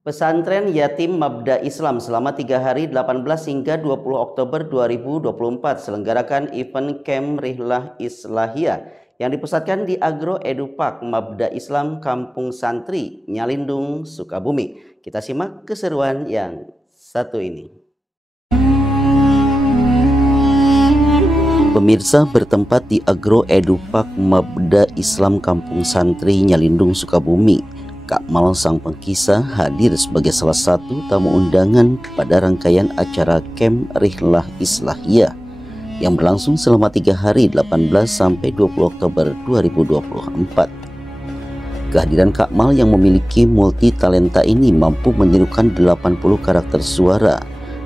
Pesantren Yatim Mabda Islam selama 3 hari 18 hingga 20 Oktober 2024 selenggarakan event Camp Rihlah Islahiyah yang dipusatkan di Agro Edu Park Mabda Islam Kampung Santri Nyalindung, Sukabumi. Kita simak keseruan yang satu ini. Pemirsa, bertempat di Agro Edu Park Mabda Islam Kampung Santri Nyalindung, Sukabumi, Kak Mal sang pengkisah hadir sebagai salah satu tamu undangan pada rangkaian acara Camp Rihlah Islahiyah yang berlangsung selama 3 hari 18 sampai 20 Oktober 2024. Kehadiran Kak Mal yang memiliki multi talenta ini mampu menirukan 80 karakter suara,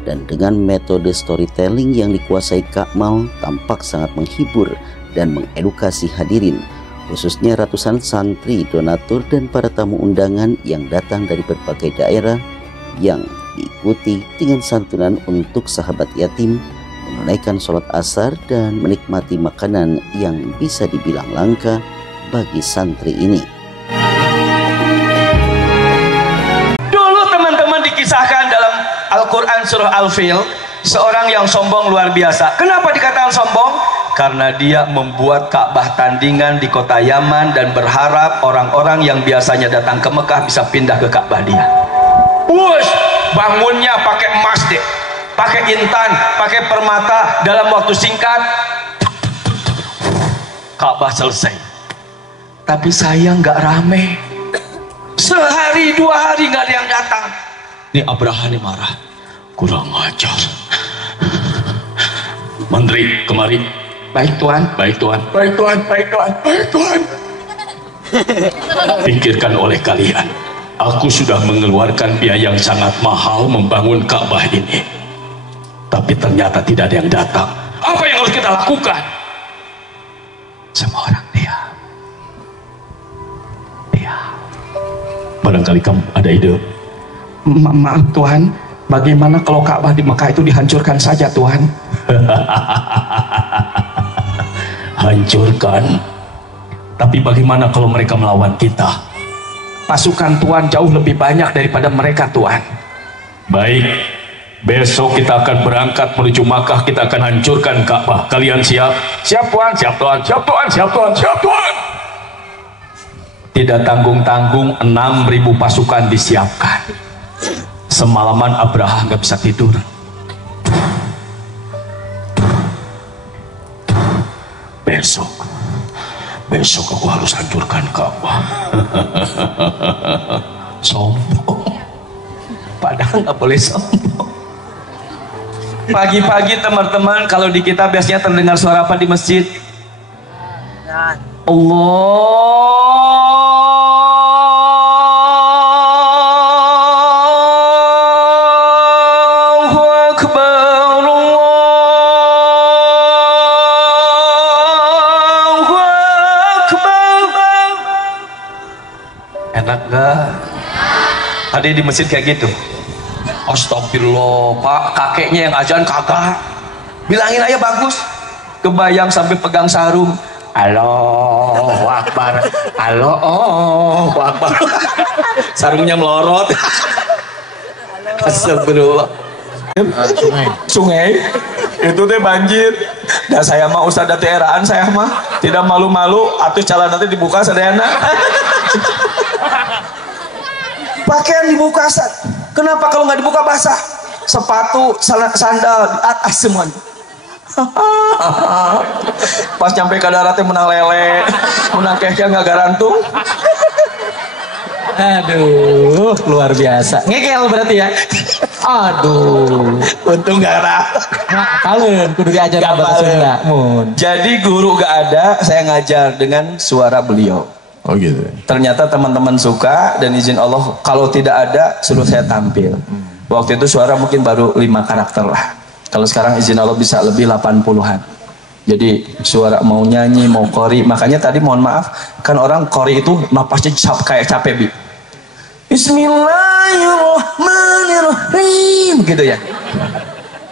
dan dengan metode storytelling yang dikuasai Kak Mal tampak sangat menghibur dan mengedukasi hadirin, khususnya ratusan santri, donatur, dan para tamu undangan yang datang dari berbagai daerah, yang diikuti dengan santunan untuk sahabat yatim, menunaikan sholat asar, dan menikmati makanan yang bisa dibilang langka bagi santri ini. Dulu teman-teman dikisahkan dalam Al-Quran surah Al-Fil, seorang yang sombong luar biasa. Kenapa dikatakan sombong? Karena dia membuat Ka'bah tandingan di kota Yaman dan berharap orang-orang yang biasanya datang ke Mekah bisa pindah ke Ka'bah dia. Wush, bangunnya pakai emas deh, pakai intan, pakai permata, dalam waktu singkat Ka'bah selesai. Tapi sayang nggak rame, sehari 2 hari nggak ada yang datang. Ini Abraha nih marah, kurang ajar. Menteri kemari. Baik Tuhan, baik Tuhan, baik Tuhan, baik Tuhan, baik Tuhan. Pikirkan oleh kalian, aku sudah mengeluarkan biaya yang sangat mahal membangun Ka'bah ini, tapi ternyata tidak ada yang datang. Apa yang harus kita lakukan? Semua orang diam. Barangkali kamu ada ide. Maaf Tuhan, bagaimana kalau Ka'bah di Mekah itu dihancurkan saja Tuhan? Hancurkan, tapi bagaimana kalau mereka melawan kita? Pasukan Tuhan jauh lebih banyak daripada mereka Tuhan. Baik, besok kita akan berangkat menuju Makkah, kita akan hancurkan Ka'bah. Kalian siap? Siap Tuhan, siap Tuhan, siap Tuhan, siap Tuhan, siap Tuhan. Tidak tanggung-tanggung 6.000 pasukan disiapkan. Semalaman Abraha nggak bisa tidur. Besok aku harus hancurkan Ka'bah. Sombong, padahal nggak boleh sombong. Pagi-pagi teman-teman, kalau di kita biasanya terdengar suara apa di masjid? Enak gak? Ada di masjid kayak gitu. Astagfirullah, Pak, kakeknya yang ajan kagak. Bilangin aja bagus. Kebayang sampai pegang sarung. Allahu Akbar, Allahu Akbar. Sarungnya melorot. Astagfirullah. Sungai itu teh banjir. Dan saya mah ustadz daeraan, saya mah tidak malu-malu. Atuh calon nanti dibuka sadayana. Pakaian dibuka, kenapa kalau nggak dibuka basah? Sepatu, sandal di atas semuanya. Pas nyampe ke daratnya menang lele, menang keknya nggak garantung. Aduh, luar biasa. Ngekel berarti ya. Aduh, untung gak ada. Nah, kalian kudu diajar bahasa Sunda. Jadi guru gak ada, saya ngajar dengan suara beliau. Oh gitu. Ternyata teman-teman suka, dan izin Allah kalau tidak ada suruh saya tampil. Waktu itu suara mungkin baru 5 karakter lah. Kalau sekarang izin Allah bisa lebih 80-an. Jadi suara mau nyanyi, mau qori. Makanya tadi mohon maaf, kan orang qori itu napasnya kayak capek bi. Bismillahirrahmanirrahim gitu ya.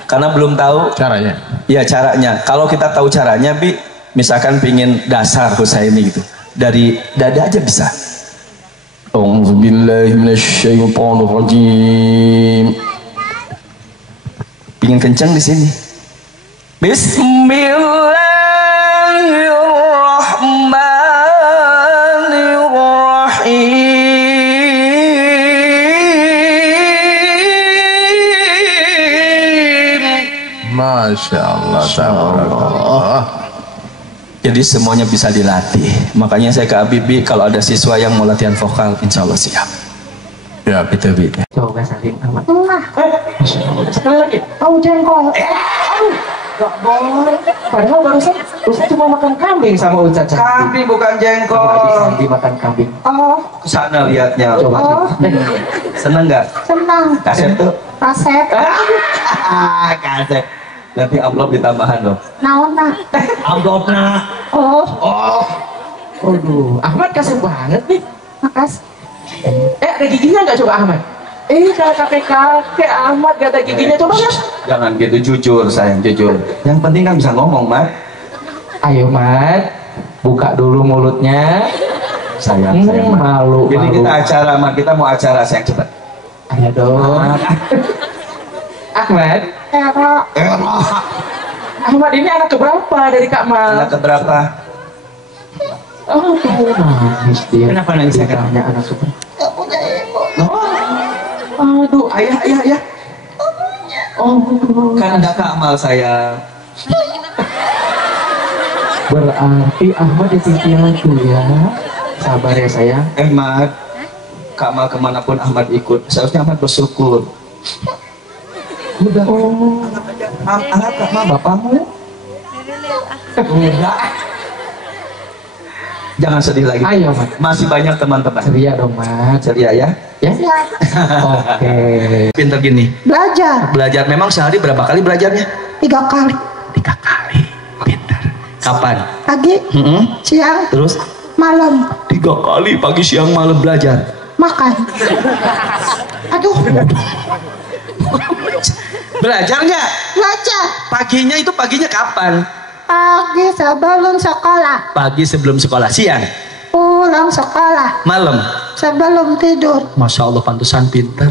Karena belum tahu caranya. Ya caranya. Kalau kita tahu caranya bi, misalkan pingin dasar Husaini gitu, dari dada aja bisa. A'udzu billahi minasyaitonir rajim. Pingin kencang di sini. Bismillahirrahmanirrahim. Masya Allah, tabarakallah. Jadi semuanya bisa dilatih. Makanya saya ke Habibie kalau ada siswa yang mau latihan vokal, insya Allah siap. Ya, Itu Bi. coba saling amat. Sekali lagi. Tahu jengkol. Aduh, gak boleh. Padahal barusan Ustaz cuma makan kambing sama Ustaz. Kambing bukan jengkol. Lagi makan kambing. Oh, Kesana lihatnya. Coba. Seneng nggak? senang. Kaset tuh. Kaset. Kaset. Nanti amplop ditambahan loh. Naon nah. Amplopnya. Oh, Aduh, Ahmad kasih banget nih. makasih. Ada giginya nggak coba Ahmad? Kalau kakek Ahmad gak ada giginya, coba ya. Jangan gitu, jujur sayang, jujur. Yang penting kan bisa ngomong, Mat. Ayo Mat, buka dulu mulutnya. Sayang, sayang, Mat. Malu, Ini malu. kita acara, Mat. Kita mau acara, sayang, cepat. Ayo dong. Ahmad, Ero, Ahmad ini anak keberapa dari Kak Mal? Anak keberapa? Oh, nangis dia. Kenapa nangis ya, Kak? Tanya anak keberapa? gak punya ibu. Aduh, ayah. Oh, Kan ada Kak Amal, sayang. berarti Ahmad ditinggalku ya. Sabar ya sayang. Mat. Kak Amal kemanapun Ahmad ikut, seharusnya Ahmad bersyukur. Udah. Oh, Anggap Kak Amal bapakmu. udah. Jangan sedih lagi. Ayo, Mat. Masih banyak teman-teman. Ceria dong, Mat. Ceria ya. Ya? Siap. Oke. Pinter gini. Belajar Belajar memang sehari berapa kali belajarnya? 3 kali. 3 kali. Pinter. Kapan? Pagi, siang, Terus malam. 3 kali pagi siang malam belajar. Makan. Aduh, Belajar nggak? belajar. Paginya itu paginya kapan? Pagi sebelum sekolah. Pagi sebelum sekolah. Siang, Pulang sekolah. malam. Sebelum tidur. Masya Allah, pantesan pinter.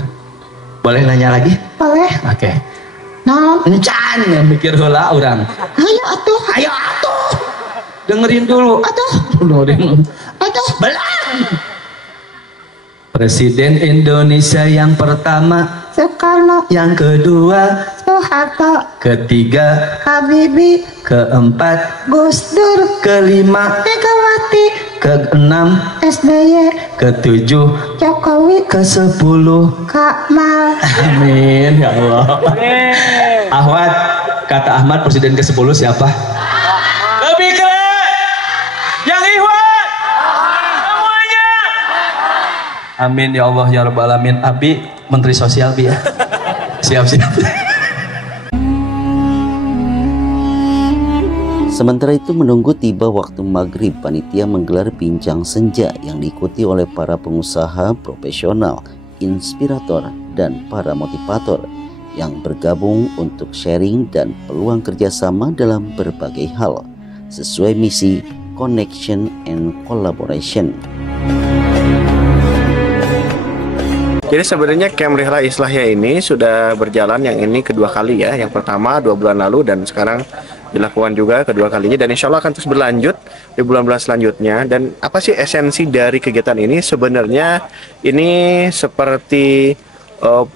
Boleh nanya lagi? Boleh? Oke. Naon? Encan yang mikir heula orang. Ayo atuh. Ayo atuh. Dengerin dulu. Aduh. Aduh. Belang. Presiden Indonesia yang pertama, Soekarno. yang kedua, Soeharto. ketiga, Habibie. keempat, Gus Dur. kelima, Megawati. keenam, SBY. ketujuh, Jokowi. kesepuluh. Kak Mal. Amin ya Allah. Ahmad, kata Ahmad presiden ke-10 siapa? Lebih keren. Yang Ikhwan. Semuanya. Amin ya Allah ya Rabbal alamin. Abi Menteri Sosial Bi ya. Siap-siap. Sementara itu menunggu tiba waktu maghrib, panitia menggelar bincang senja yang diikuti oleh para pengusaha profesional, inspirator, dan para motivator yang bergabung untuk sharing dan peluang kerjasama dalam berbagai hal sesuai misi Connection and Collaboration. Jadi sebenarnya Camp Rihla Islahiyah ini sudah berjalan, yang ini kedua kali ya. Yang pertama 2 bulan lalu dan sekarang dilakukan juga kedua kalinya, dan insya Allah akan terus berlanjut di bulan-bulan selanjutnya. Dan apa sih esensi dari kegiatan ini? Sebenarnya ini seperti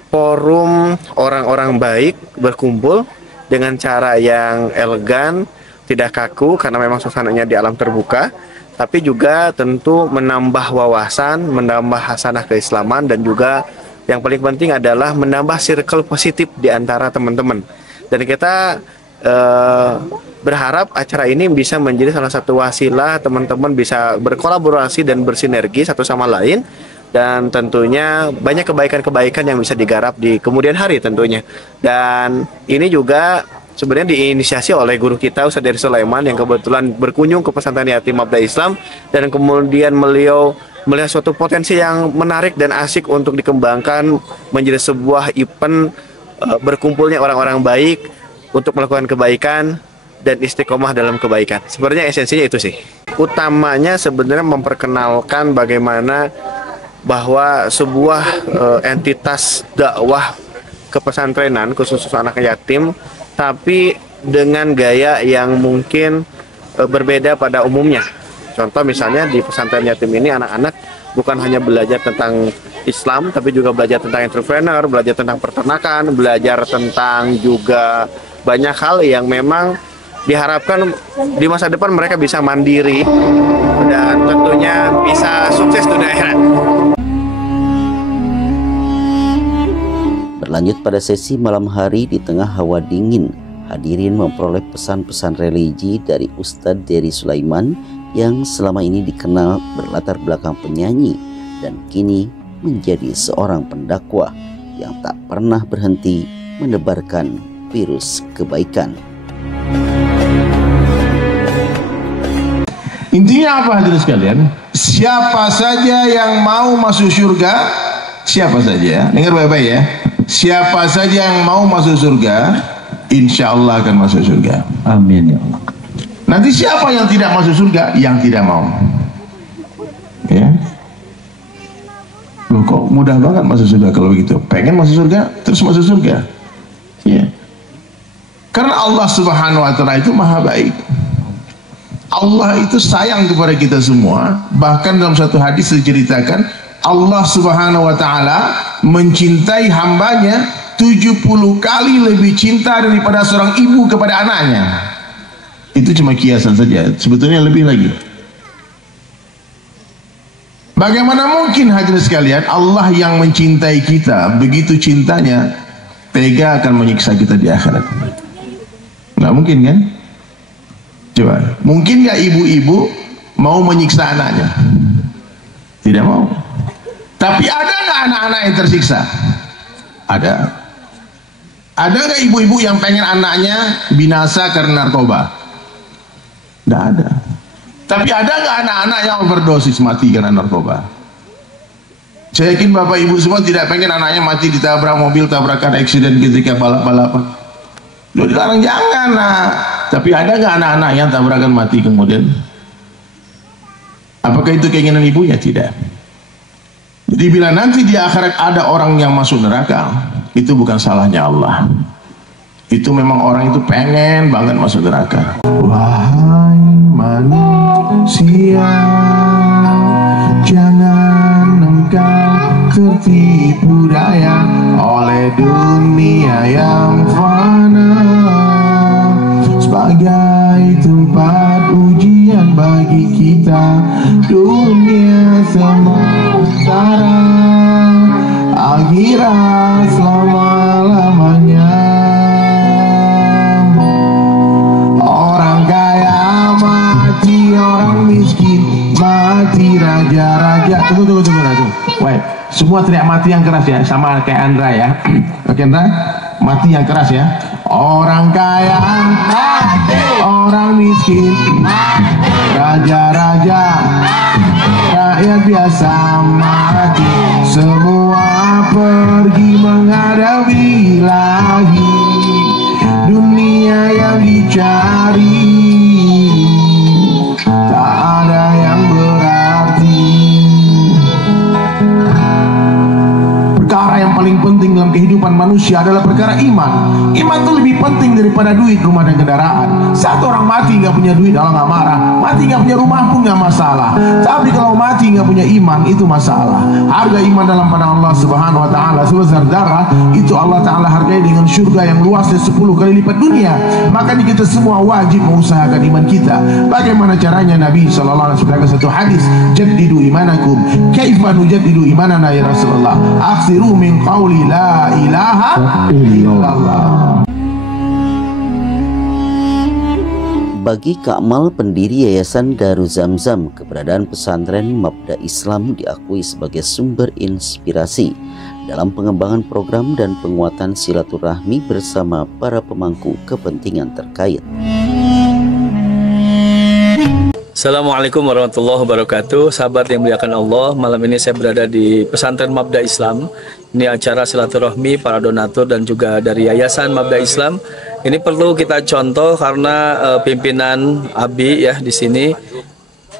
forum orang-orang baik berkumpul dengan cara yang elegan, tidak kaku karena memang suasananya di alam terbuka, tapi juga tentu menambah wawasan, menambah hasanah keislaman, dan juga yang paling penting adalah menambah circle positif di antara teman-teman. Dan kita berharap acara ini bisa menjadi salah satu wasilah teman-teman bisa berkolaborasi dan bersinergi satu sama lain, dan tentunya banyak kebaikan-kebaikan yang bisa digarap di kemudian hari tentunya. Dan ini juga sebenarnya diinisiasi oleh guru kita Ustaz Dari Sulaiman yang kebetulan berkunjung ke pesantren yatim Mabda Islam, dan kemudian beliau melihat suatu potensi yang menarik dan asik untuk dikembangkan menjadi sebuah event berkumpulnya orang-orang baik untuk melakukan kebaikan dan istiqomah dalam kebaikan. Sebenarnya esensinya itu sih. Utamanya sebenarnya memperkenalkan bagaimana bahwa sebuah entitas dakwah kepesantrenan khusus anak yatim, tapi dengan gaya yang mungkin berbeda pada umumnya. Contoh misalnya di pesantren yatim ini anak-anak bukan hanya belajar tentang Islam, tapi juga belajar tentang entrepreneur, belajar tentang peternakan, belajar tentang juga banyak hal yang memang diharapkan di masa depan mereka bisa mandiri dan tentunya bisa sukses dunia akhirat. Berlanjut pada sesi malam hari di tengah hawa dingin, hadirin memperoleh pesan-pesan religi dari Ustadz Dery Sulaiman yang selama ini dikenal berlatar belakang penyanyi dan kini menjadi seorang pendakwah yang tak pernah berhenti menebarkan virus kebaikan. Intinya apa hadirin sekalian? Siapa saja yang mau masuk surga, siapa saja, dengar baik-baik ya. Siapa saja yang mau masuk surga, insya Allah akan masuk surga. Amin ya Allah. Nanti siapa yang tidak masuk surga? Yang tidak mau. Ya. Loh, kok mudah banget masuk surga kalau begitu? Pengen masuk surga, terus masuk surga. Ya. Karena Allah Subhanahu wa Ta'ala itu maha baik. Allah itu sayang kepada kita semua. Bahkan dalam satu hadis diceritakan Allah Subhanahu wa Ta'ala mencintai hambanya 70 kali lebih cinta daripada seorang ibu kepada anaknya. Itu cuma kiasan saja, sebetulnya lebih lagi. Bagaimana mungkin hadirin sekalian, Allah yang mencintai kita begitu cintanya tega akan menyiksa kita di akhirat? Nggak mungkin kan? Coba, mungkin nggak ibu-ibu mau menyiksa anaknya? Tidak mau. Tapi ada nggak anak-anak yang tersiksa? Ada. Ada nggak ibu-ibu yang pengen anaknya binasa karena narkoba? Tidak ada. Tapi ada nggak anak-anak yang overdosis mati karena narkoba? Saya yakin bapak ibu semua tidak pengen anaknya mati ditabrak mobil, tabrakan eksiden ketika balap-balapan. Loh, dilarang jangan nah. Tapi ada nggak anak-anak yang tabrakan mati kemudian? Apakah itu keinginan ibunya? Tidak. Jadi bila nanti di akhirat ada orang yang masuk neraka, itu bukan salahnya Allah. Itu memang orang itu pengen banget masuk neraka. Wahai manusia, jangan engkau tertipu daya oleh dunia yang fana, sebagai tempat ujian bagi kita. Dunia sementara, akhirat selama-lamanya. Orang kaya mati, orang miskin mati, raja-raja. Tunggu. Wait, semua teriak mati yang keras ya, sama kayak Andra ya. Oke Andra, mati yang keras ya. Orang kaya mati, orang miskin mati, raja-raja, rakyat biasa mati. Semua pergi menghadapi ilahi, dunia yang dicari tak ada yang berarti. Perkara yang paling penting dalam kehidupan manusia adalah perkara iman. Iman itu lebih penting daripada duit, rumah dan kendaraan. Satu orang mati nggak punya duit, Allah nggak marah. Mati nggak punya rumah pun nggak masalah. Tapi kalau mati nggak punya iman, itu masalah. Harga iman dalam pandangan Allah Subhanahu Wa Taala sebesar darah, itu Allah Taala hargai dengan surga yang luasnya 10 kali lipat dunia. Makanya kita semua wajib mengusahakan iman kita. Bagaimana caranya? Nabi Sallallahu Alaihi Wasallam satu hadis, jaddidu imanakum. Kaifa nujaddidu imanana ya Rasulullah? Aksiru min qawli la ilaha illallah. Bagi Ka'mal, pendiri Yayasan Darul Zamzam, keberadaan pesantren Mabda Islam diakui sebagai sumber inspirasi dalam pengembangan program dan penguatan silaturahmi bersama para pemangku kepentingan terkait. Assalamualaikum warahmatullahi wabarakatuh. Sahabat yang muliakan Allah, malam ini saya berada di pesantren Mabda Islam. Ini acara silaturahmi para donatur dan juga dari Yayasan Mabda Islam. Ini perlu kita contoh karena pimpinan ABI ya di sini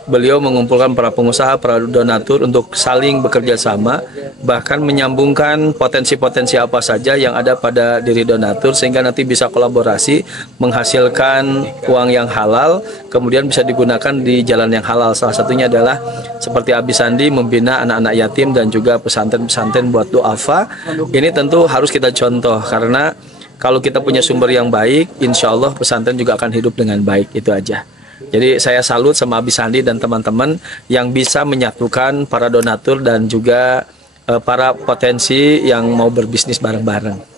beliau mengumpulkan para pengusaha, para donatur untuk saling bekerja sama, bahkan menyambungkan potensi-potensi apa saja yang ada pada diri donatur sehingga nanti bisa kolaborasi menghasilkan uang yang halal, kemudian bisa digunakan di jalan yang halal. Salah satunya adalah seperti Abi Sandi membina anak-anak yatim dan juga pesantren-pesantren buat duafa. Ini tentu harus kita contoh, karena kalau kita punya sumber yang baik, insya Allah pesantren juga akan hidup dengan baik. Itu aja. Jadi saya salut sama Abi Sandi dan teman-teman yang bisa menyatukan para donatur dan juga para potensi yang mau berbisnis bareng-bareng.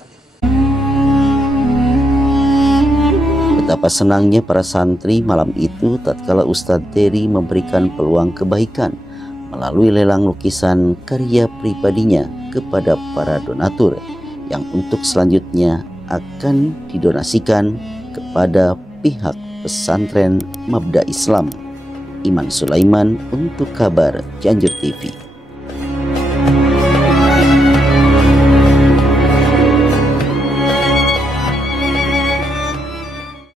Betapa senangnya para santri malam itu tatkala Ustadz Terry memberikan peluang kebaikan melalui lelang lukisan karya pribadinya kepada para donatur yang untuk selanjutnya akan didonasikan kepada pihak pesantren Mabda Islam. Iman Sulaiman untuk kabar Cianjur TV.